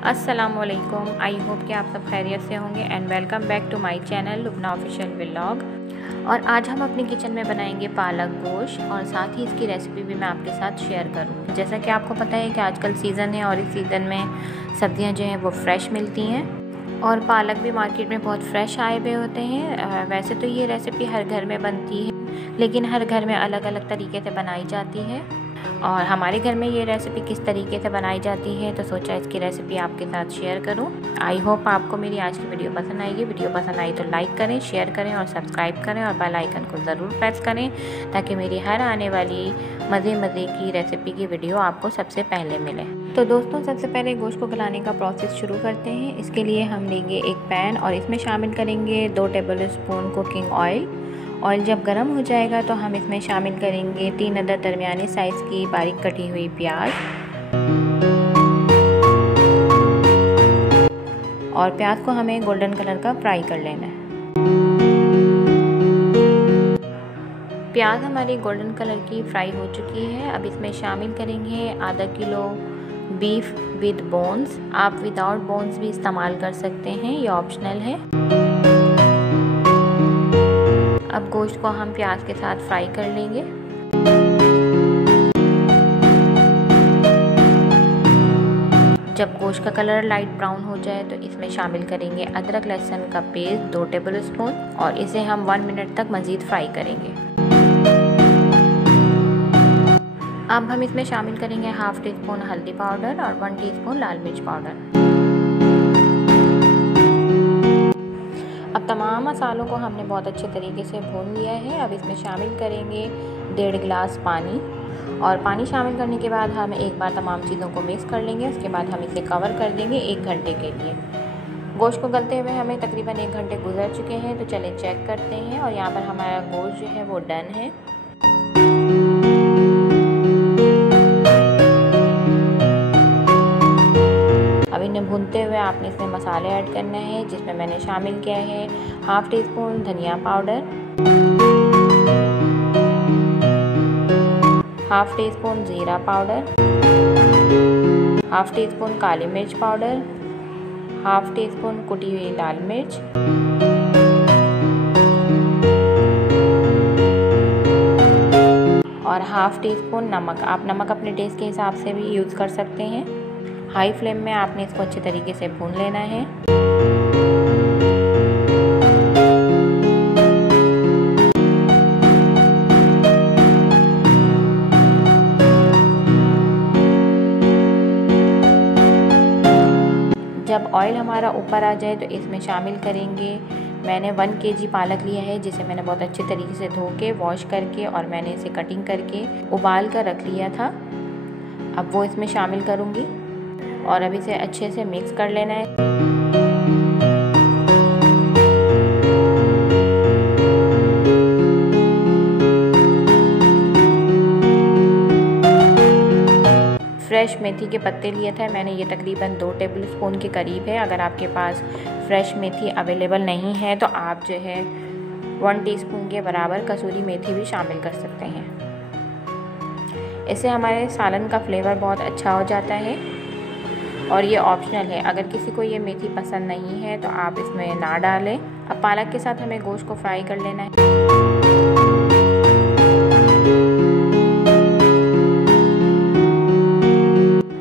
अस्सलामुअलैकुम। I hope कि आप सब खैरियत से होंगे and welcome back to my channel Lubna official vlog. और आज हम अपने किचन में बनाएंगे पालक गोश्त और साथ ही इसकी रेसिपी भी मैं आपके साथ शेयर करूँगी। जैसा कि आपको पता है कि आजकल सीज़न है और इस सीज़न में सब्जियाँ जो हैं वो फ्रेश मिलती हैं और पालक भी मार्केट में बहुत फ्रेश आए हुए होते हैं। वैसे तो ये रेसिपी हर घर में बनती है, लेकिन हर घर में अलग अलग तरीके से बनाई जाती है और हमारे घर में ये रेसिपी किस तरीके से बनाई जाती है तो सोचा इसकी रेसिपी आपके साथ शेयर करूं। आई होप आपको मेरी आज की वीडियो पसंद आएगी। वीडियो पसंद आई तो लाइक करें, शेयर करें और सब्सक्राइब करें और बेल आइकन को ज़रूर प्रेस करें ताकि मेरी हर आने वाली मज़े की रेसिपी की वीडियो आपको सबसे पहले मिले। तो दोस्तों, सबसे पहले गोश्त को गलाने का प्रोसेस शुरू करते हैं। इसके लिए हम लेंगे एक पैन और इसमें शामिल करेंगे 2 table spoon cooking oil. Oil जब गर्म हो जाएगा तो हम इसमें शामिल करेंगे 3 अदद दरमियाने साइज़ की बारीक कटी हुई प्याज। और प्याज को हमें गोल्डन कलर का फ्राई कर लेना है। प्याज हमारी गोल्डन कलर की फ्राई हो चुकी है। अब इसमें शामिल करेंगे आधा किलो बीफ विद बोन्स। आप विदाउट बोन्स भी इस्तेमाल कर सकते हैं, ये ऑप्शनल है। अब गोश्त को हम प्याज के साथ फ्राई कर लेंगे। जब गोश्त का कलर लाइट ब्राउन हो जाए तो इसमें शामिल करेंगे अदरक लहसुन का पेस्ट 2 टेबल स्पून और इसे हम 1 मिनट तक मज़ीद फ्राई करेंगे। अब हम इसमें शामिल करेंगे हाफ टी स्पून हल्दी पाउडर और 1 टीस्पून लाल मिर्च पाउडर। अब तमाम मसालों को हमने बहुत अच्छे तरीके से भून लिया है। अब इसमें शामिल करेंगे 1.5 गिलास पानी और पानी शामिल करने के बाद हम एक बार तमाम चीज़ों को मिक्स कर लेंगे। उसके बाद हम इसे कवर कर देंगे 1 घंटे के लिए। गोश्त को गलते हुए हमें तकरीबन 1 घंटे गुजर चुके हैं, तो चलें चेक करते हैं। और यहाँ पर हमारा गोश्त जो है वो डन है। अब इन्हें भूनते हुए आपने इसमें मसाले ऐड करने हैं, जिसमें मैंने शामिल किया है हाफ टी स्पून धनिया पाउडर, हाफ टी स्पून ज़ीरा पाउडर, हाफ टी स्पून काली मिर्च पाउडर, हाफ टी स्पून कुटी हुई लाल मिर्च और हाफ टी स्पून नमक। आप नमक अपने टेस्ट के हिसाब से भी यूज़ कर सकते हैं। हाई फ्लेम में आपने इसको अच्छे तरीके से भून लेना है। जब ऑयल हमारा ऊपर आ जाए तो इसमें शामिल करेंगे, मैंने 1 kg पालक लिया है, जिसे मैंने बहुत अच्छे तरीके से धो के वॉश करके और मैंने इसे कटिंग करके उबाल कर रख लिया था। अब वो इसमें शामिल करूँगी और अब इसे अच्छे से मिक्स कर लेना है। फ्रेश मेथी के पत्ते लिए थे मैंने, ये तकरीबन 2 टेबल स्पून के करीब है। अगर आपके पास फ्रेश मेथी अवेलेबल नहीं है तो आप जो है 1 टीस्पून के बराबर कसूरी मेथी भी शामिल कर सकते हैं। इससे हमारे सालन का फ्लेवर बहुत अच्छा हो जाता है और ये ऑप्शनल है। अगर किसी को ये मेथी पसंद नहीं है तो आप इसमें ना डालें। अब पालक के साथ हमें गोश्त को फ्राई कर लेना है।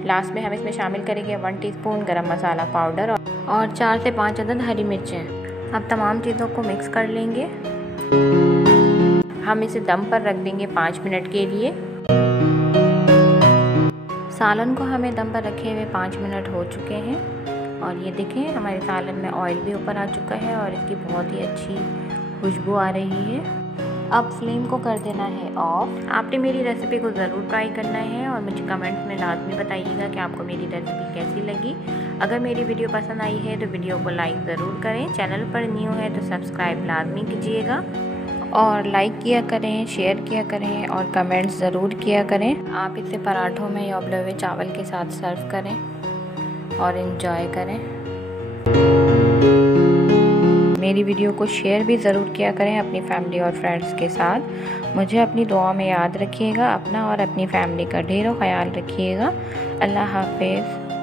लास्ट में हम इसमें शामिल करेंगे 1 टीस्पून गरम मसाला पाउडर और 4 से 5 अदद हरी मिर्चें। अब तमाम चीज़ों को मिक्स कर लेंगे। हम इसे दम पर रख देंगे 5 मिनट के लिए। सालन को हमें दम पर रखे हुए 5 मिनट हो चुके हैं और ये देखें हमारे सालन में ऑयल भी ऊपर आ चुका है और इसकी बहुत ही अच्छी खुशबू आ रही है। अब फ्लेम को कर देना है ऑफ। आपने मेरी रेसिपी को ज़रूर ट्राई करना है और मुझे कमेंट्स में लाजमी बताइएगा कि आपको मेरी रेसिपी कैसी लगी। अगर मेरी वीडियो पसंद आई है तो वीडियो को लाइक ज़रूर करें। चैनल पर न्यू है तो सब्सक्राइब लाजमी कीजिएगा और लाइक किया करें, शेयर किया करें और कमेंट्स ज़रूर किया करें। आप इसे पराठों में या उबले हुए चावल के साथ सर्व करें और एंजॉय करें। मेरी वीडियो को शेयर भी ज़रूर किया करें अपनी फैमिली और फ्रेंड्स के साथ। मुझे अपनी दुआ में याद रखिएगा। अपना और अपनी फैमिली का ढेरों ख्याल रखिएगा। अल्लाह हाफिज़।